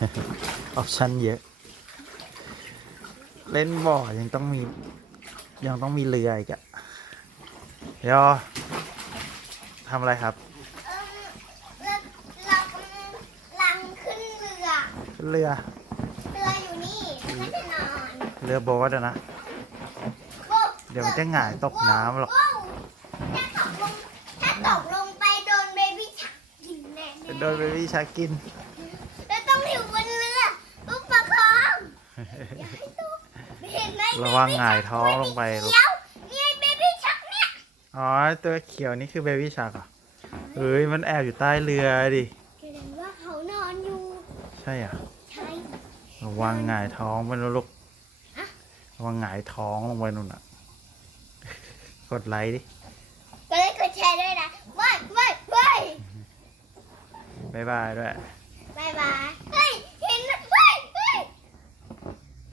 ออปชั่นเยอะ เล่นบ่อยังต้องมี ยังต้องมีเรืออีกอะเดี๋ยวทำอะไรครับเออเราเรากำลังขึ้นเรือ ขึ้นเรือ เรืออยู่นี่ไม่ได้นอนเรือโบ๊ทอะนะโว้วเดี๋ยวมันจะหงายตกน้ำหรอกโว้วถ้าตกลงถ้าตกลงไปโดนเบบี้ชักกินแน่ๆ โดนเบบี้ชากิน ระวังหงายท้องลงไปลูกเดี๋ยวนี่เบบี้ชักเนี่ย อ๋อ ตัวเขียวนี่คือเบบี้ชาร์กเหรอเอ้ย มันแอบอยู่ใต้เรือดิแสดงว่าเขานอนอยู่ ใช่อะ ใช่ ระวังหงายท้องไปนะลูกอะระวังหงายท้องลงไปนู่นอะ กดไลค์ดิก็เลยกดแชร์ด้วยนะว้ายว้ายว้ายบ๊ายบายด้วยบายบาย